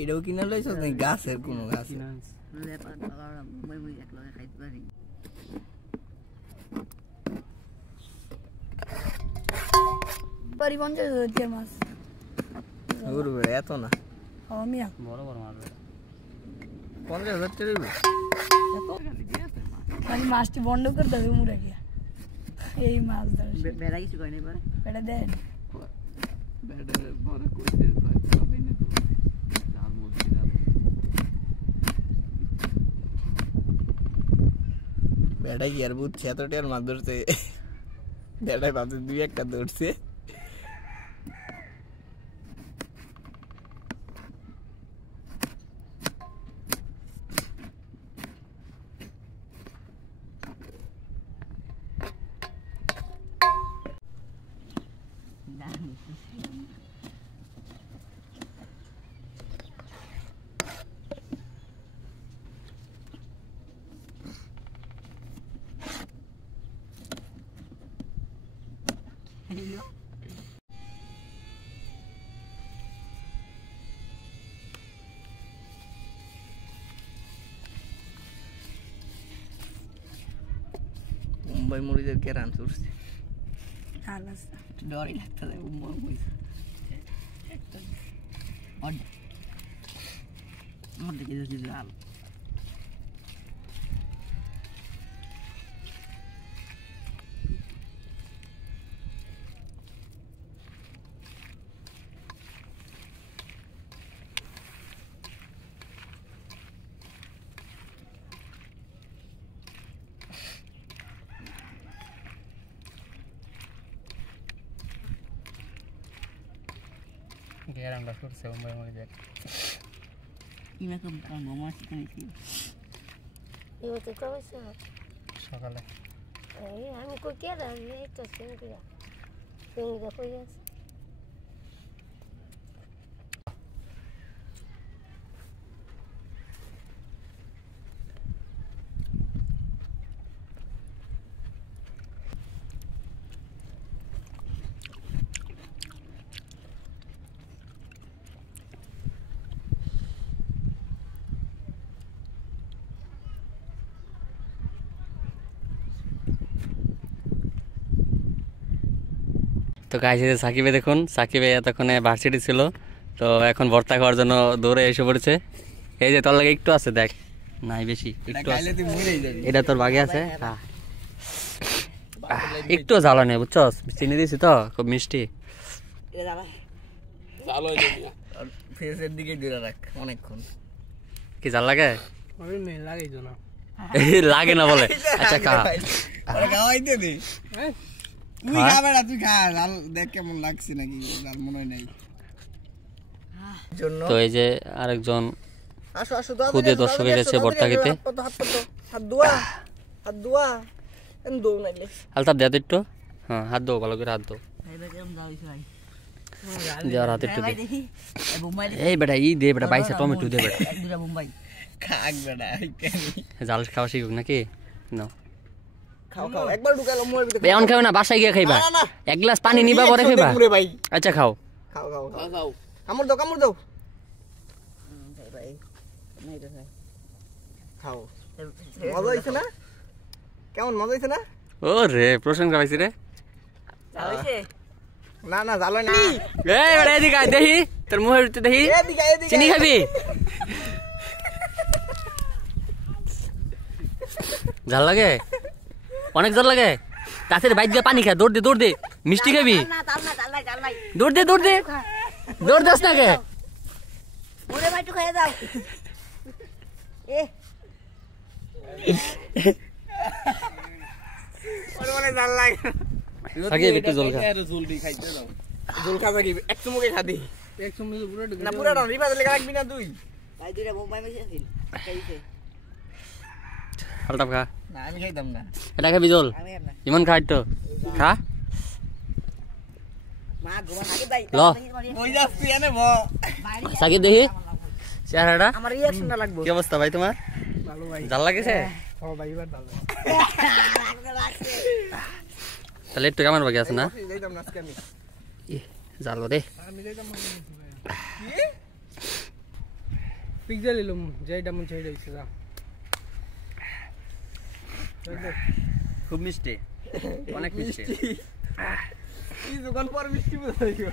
এটাও কিনা লইছ না গাছের কোন গাছ বাড়ি 50,000 টাকার মাছ এত না মিয়া বড় বড় মাছ 50,000 টাকা মানে মাছটি বন্ধ করে দেবে মুড়ে গিয়া এই মাছ ধরে বেড়া কিছু কয় না এবার বেড়া দেন বেড়া কি আর বুঝছে এত টাকার মাছ ধরছে বেড়ায় ভাবছে 2-1টা ধরছে মুম্বাই মরিচের কেরান চড়ছে ডরই লাগতে যায় মুম্বাই মরিচ অর্ধেক আলু গেরামটা ছুটছে মুম্বাই মরিচ ইনাকে মোমো চিকেন সকালে আমি কই কে এই তো সিঙ্গিরা কই আছে তো গাইস এই যে সাকিবে দেখুন সাকিবে এতক্ষণে ভার্সিটি ছিল তো এখন ভর্তা খাওয়ার জন্য দৌড়ে এসে পড়েছে এই যে তোর লাগে একটু আছে দেখ নাই বেশি একটু আছে এটা তোর বাগে আছে একটু জ্বালা নেই বুঝছস চিনি দিয়েছি তো খুব মিষ্টি ফেসের দিকে দূরে রাখ অনেকক্ষণ কি জ্বাল লাগে লাগাই তো না লাগে না বলে আচ্ছা খা খাওয়াইতে দে তুই খা বেড়া তুই খা জাল দেখ কেমন লাগছে নাকি জাল মনে হয় নাই তো এই যে আরেকজন আসো আসো খুদে দর্শক এসেছে ভর্তা খেতে হাত দোয়া দৌ নাইলে আলতাপ দেয়া তো একটু হ্যাঁ হাত দো ভালো করে হাত দো দেওয়ার হাত একটু দে এই বেটা ই দে বেটা বাইসা টমেটো দে বেটা খাক বেটা জাল খাওয়া শিখুক নাকি নাও খাও খাও একবার ঢুকালো মোয়ের ভিতরে বেয়ন খাবে না বাসায় গিয়ে খাইবা এক গ্লাস পানি নিবা পরে খাইবা আচ্ছা খাও খাও খাও খাও কামড় দাও ভাই নাই তো ভাই খাও মজা হইছে না কেমন মজা হইছে না ও রে প্রশংসা পাইছি রে হইছে না না জালো না এই বেটা এদিকে আয় দেখি তোর মুখের ভিতরে দেখি এদিকে চিনি খাবি ঝাল লাগে অনেক ঝাল লাগে গাছের বাইক দিয়ে পানি খা দৌড় দে মিষ্টি খাবি দৌড় দে দৌড় দাস না কে ওরে ভাই একটু খেয়ে দাও ওরে বলে জাল লাগে আগে একটু জল খা জলদি খাইতে দাও জল খা কি এক চুমুকে খা দি এক চুমুকে পুরো না পুরো না রিবা দিলে রাখবি না তুই ভাই দুইটা বোম্বাই মেশে আছিল খাইছে হালটাপ খা না আমি খাইতাম না এটা খাবি জল ইমন খা একটু খা মা গোবা নাকি ভাই ল কই যাচ্ছি এনে ভ সাকিব দেখি চেহারাটা আমার রিঅ্যাকশনটা লাগবে। কি অবস্থা ভাই তোমার? ভালো ভাই। জাল লাগেছে? ও ভাই এবার ভালো। তাহলে একটু কেমন বাকি আছে না? যাইতাম না আজকে আমি। জাল রে আমি যাইতাম না। কি? পিকজেল এলুম যাইতাম মন চাই যাইছে যা। খুব মিষ্টি, অনেক মিষ্টি। এই দোকান পর মিষ্টি বোঝাইও।